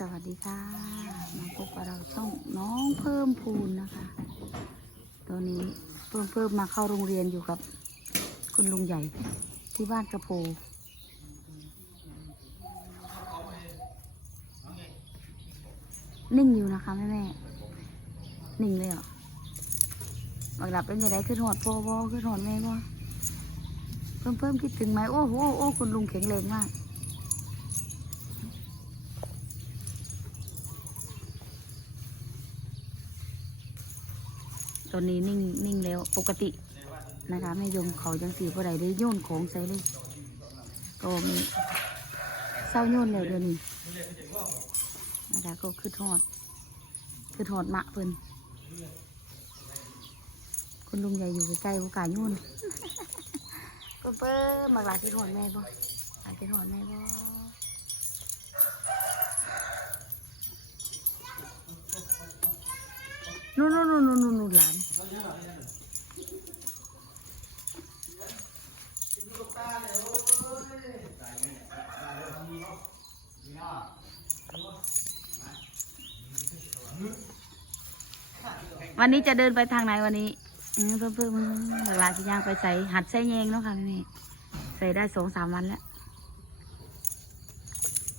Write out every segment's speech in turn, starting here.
สวัสดีค่ะ มาพบกับเราช่องน้องเพิ่มพูนนะคะตอนนี้เพิ่มเพิ่มมาเข้าโรงเรียนอยู่กับคุณลุงใหญ่ที่บ้านกระโพนิ่งอยู่นะคะแม่แม่นิ่งเลยเหรอบักดับเป็นยังไงขึ้นหอดพ่อบ่ขึ้นหอดแม่บ่เพิ่มเพิ่มคิดถึงไหมโอ้โหโอ้คุณลุงแข็งแรงมาก ตอนนี้นิ่งนิ่งแล้วปกตินะคะแม่ยมเขายังสีบ่ได้ได้โยนของใส่เลยก็มีเศร้าโยนแล้วเดี๋ยวนี้นะคะก็คือทอด คือทอดมะเพิ่นคุณลุงใหญ่อยู่ใกล้ๆโอกาสโยนเพิ่นเพิ่มมาหลายคือทอดแม่บ่หลายคือทอดแม่บ่ นู่นนู่นนู่นนู่นนู่นหลานวันนี้จะเดินไปทางไหนวันนี้เออเพิ่มเพิ่มหลักหลานสิย่างไปใส่หัดใส่แยงเนาะค่ะแม่ใส่ได้สองสามวันแล้ว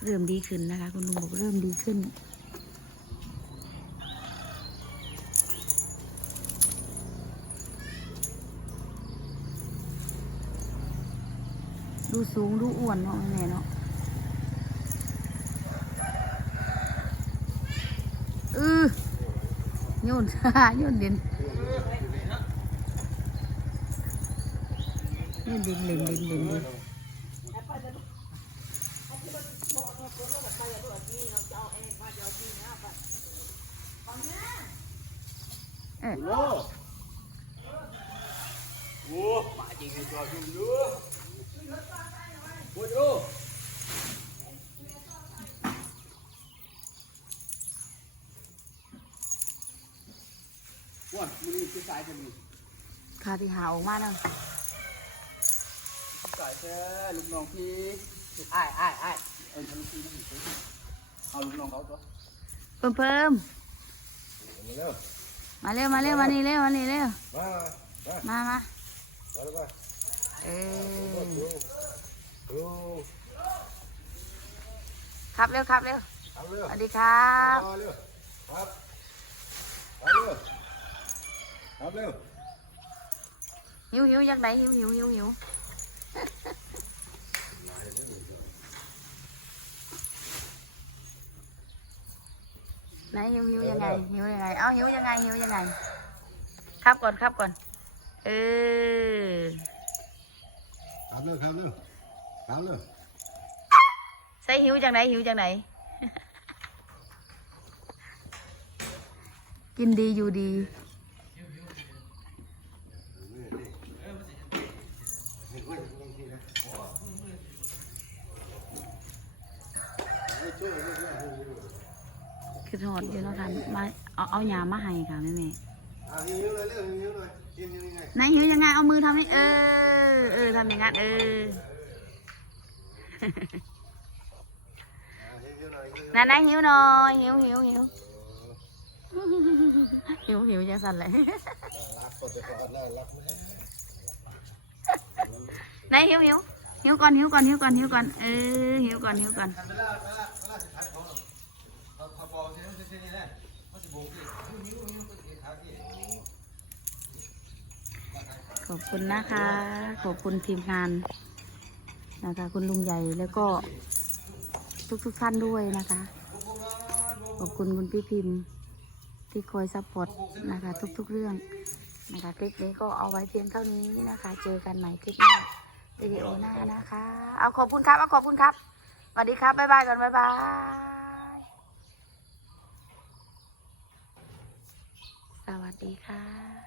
เริ่มดีขึ้นนะคะ คุณลุงบอกเริ่มดีขึ้น ดูสูงดูอ้วนเนาะแม่เนาะเออโยนโยนดินโยนดินเล่นดินเล่นดินเออโอ้โหป่าจริงจอดอยู่เยอะ โอ้ยโอ้ว้ามันนี่คือสายกันนี่ขาที่หาออกมาแล้วสายแค่ลูกน้องพี่อ้ายอ้ายอ้ายเอ็นทะลุพี่นั่นสิเอาลูกน้องเขาตัวเพิ่มเพิ่มมาเร็วมาเร็วมาเร็วมานี่เร็วมานี่เร็วมามามามา ครับเร็วครับเร็วเอาเร็สววัสดีครับเอาเร็วครับเอาเร็วเอาเร็วหิวหิวยังไงหิวหิวหิวหิวไหนหิวหิวยังไงหิวยังไง เอาหิวยังไงหิวยังไง ครับก่อนครับก่อน เออ ครับเร็วครับเร็วครับเร็วใส่หิวจังไหนหิวจังไหน กินดีอยู่ดีคือทอดอยู่แล้วกันมาเอาเอายามาให้ค่ะแม่แม่ อะหิวเลยเร็วหิวเลยหิวยังไงไหนหิวยังไงเอามือทำให้เออ เออทำอย่างนั้นเออหิวหน่อยหิวนั่นนะหิวหน่อยหิวหิวหิวหิวหิวจังสั่นเลยรักคนจะกอดน่ารักแม่ไหนหิวหิวหิวก่อนหิวก่อนหิวก่อนหิวก่อนเออหิวก่อนหิวก่อนเวลาเวลาเวลาสุดท้ายของเราเขาบอกเส้นเส้นนี้แหละมันจะโบกที่หิวหิวหิวหิวขาที่ ขอบคุณนะคะ ขอบคุณทีมงานนะคะ คุณลุงใหญ่แล้วก็ทุกทุกๆท่านด้วยนะคะ ขอบคุณคุณพี่พิมพ์ ที่คอยซัพพอร์ตนะคะ ทุกๆเรื่องนะคะคลิปนี้ก็เอาไว้เพียงเท่านี้นะคะ เจอกันใหม่คลิปหน้าวิดีโอหน้านะคะ เอาขอบคุณครับเอาขอบคุณครับสวัสดีครับบ๊ายบายก่อนบ๊ายบายสวัสดีค่ะ